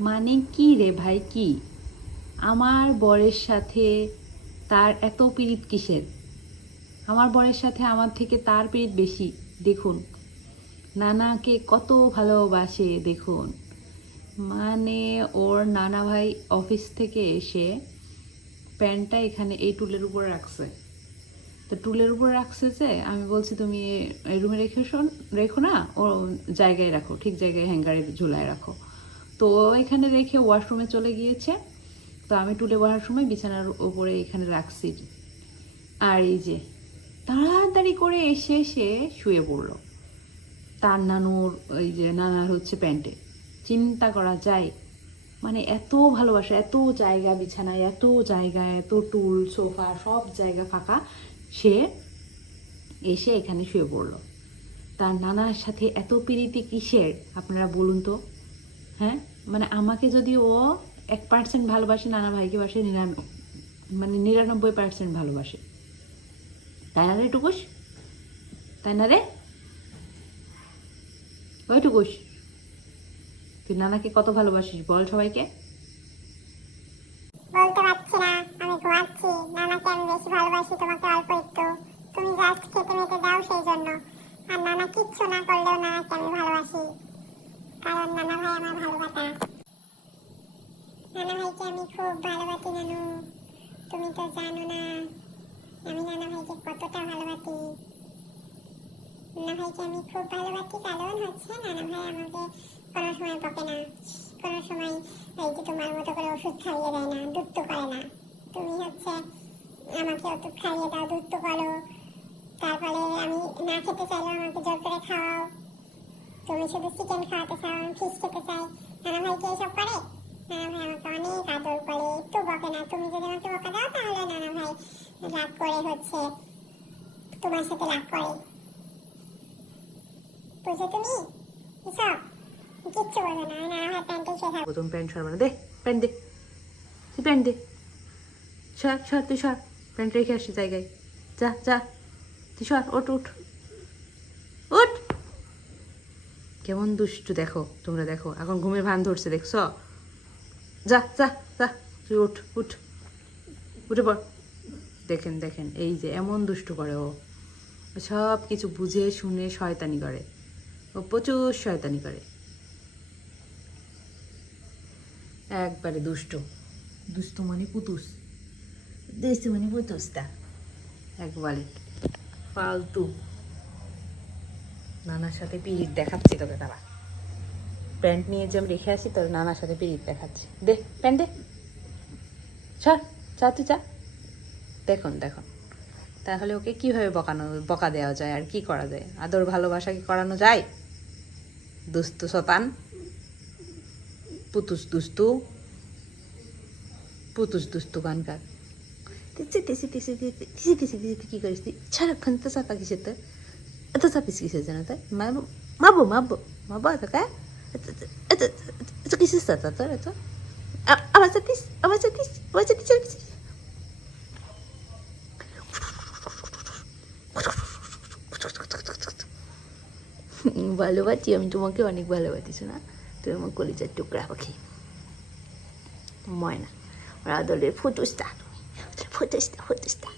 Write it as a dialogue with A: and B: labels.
A: মানে কি রে ভাই, কি? আমার বরের সাথে তার এত পীড়িত কিসের? আমার বরের সাথে আমার থেকে তার পীড়িত বেশি, দেখুন। নানাকে কত ভালোবাসে, দেখুন। মানে ওর নানা ভাই অফিস থেকে এসে প্যান্টটা এখানে এই টুলের উপর রাখছে। তো টুলের উপর রাখছে যে, আমি বলছি, তুমি রুমে রেখে রেখো না, ও জায়গায় রাখো, ঠিক জায়গায় হ্যাঙ্গারে ঝুলায় রাখো। তো এখানে রেখে ওয়াশরুমে চলে গিয়েছে। তো আমি টুলে বসার সময় বিছানার উপরে এখানে রাখছি। আর এই যে, তাড়াতাড়ি করে এসে সে শুয়ে পড়ল। তার নানুর ওই যে নানার হচ্ছে প্যান্টে। চিন্তা করা যায় মানে এত ভালোবাসা, এত জায়গা বিছানায়, এত জায়গা, এত টুল, সোফা, সব জায়গা ফাঁকা। সে এসে এখানে শুয়ে পড়ল। তার নানার সাথে এত প্রীতি কিসের? আপনারা বলুন তো। হ্যাঁ? মানে আমাকে যদি ও এক পার্সেন্ট ভালোবাসে, নানা ভাইকে বাসে নিরান মানে নিরানব্বই পার্সেন্ট ভালোবাসে। তাই না রে টুকুস? তাই না রে? ওই টুকুস, তুই নানাকে কত ভালোবাসিস বল সবাইকে।
B: বলতে পারছি না, আমি ঘুমাচ্ছি। নানাকে আমি বেশি ভালোবাসি তোমাকে অল্প একটু তুমি জাস্ট খেতে মেতে দাও সেই জন্য আর নানা কিচ্ছু না করলেও নানাকে আমি ভালোবাসি কারণ নানা ভাই আমার ভালোবাসা। নানা ভাইকে আমি খুব ভালোবাসি নানু। তুমি তো জানো না, আমি নানা ভাইকে কতটা ভালোবাসি। নানা ভাইকে আমি খুব ভালোবাসি, কারণ হচ্ছে নানা ভাই আমাকে কোনো সময় বকে না। কোনো সময় এই যে তোমার মতো করে ওষুধ খাইয়ে দেয় না, দুধ তো করে না। তুমি হচ্ছে আমাকে ওষুধ খাইয়ে দাও, দুধ তো করো। তারপরে আমি না খেতে চাইলেও আমাকে জোর করে খাওয়াও। তুমি শুধু চিকেন খাওয়াতে চাও ফিশ খেতে চাই। নানা ভাই কি এসব করে? নানা ভাই আমাকে অনেক আদর করে। একটু বকে না, তুমি যদি আমাকে বকা দাও, তাহলে নানা ভাই রাগ করে হচ্ছে। তোমার সাথে রাগ করে। বুঝো তুমি? এসব? কিচ্ছু বলো না। নানা ভাই প্যান্টে খেয়ে থাকো।
A: প্যান্ট সরবে না দে, প্যান্ট দে। তুই প্যান্ট দে। সর সর, তুই সর। প্যান্ট রেখে আসি জায়গায়। যা যা। তুই সর উঠ উঠ কেমন দুষ্টু দেখো, তোমরা দেখো। এখন ঘুমের ভান ধরছে, দেখছ? যা যা যা, তুই উঠ উঠ। উঠে পড়। দেখেন দেখেন, এই যে এমন দুষ্টু করে ও। সব কিছু বুঝে, শুনে শয়তানি করে। ও প্রচুর শয়তানি করে। একবারে দুষ্ট। দুষ্ট মানে পুতুস। দুষ্ট মানে পুতুসটা। একবারে। ফালতু। নানার সাথে পিরিত দেখাচ্ছি তোকে তারা। প্যান্ট নিয়ে যে আমি রেখে আসি, তোর নানার সাথে পিরিত দেখাচ্ছি। দে, প্যান্ট দে। চা, তুই চা। দেখুন দেখুন। তাহলে ওকে কীভাবে বকানো, বকা দেওয়া যায় আর কি করা যায়? আদর ভালোবাসা কি করানো যায়? দুস্তু শতান। পুতুস দুস্তু। পুতুস দুস্তু গানকার। তিসি তিসি তিসি তিসি তিসি তিসি তিসি কি করিস তুই? সারাক্ষণ তো চাপা কিসের তো এত চাপিস কিসের জন্য তাই মাবো মাবো মাবো মাবো এত কা এত এত এত কিসের সাথে তোর এত আবার চাতিস আবার চাতিস আবার চাতিস আবার চাতিস ভালোবাসি আমি তোমাকে অনেক ভালোবাসি শোনা তুমি আমার কলিজার টুকরা পাখি ময়না ওরা আদলের ফুটুসটা ফুটুসটা ফুটুসটা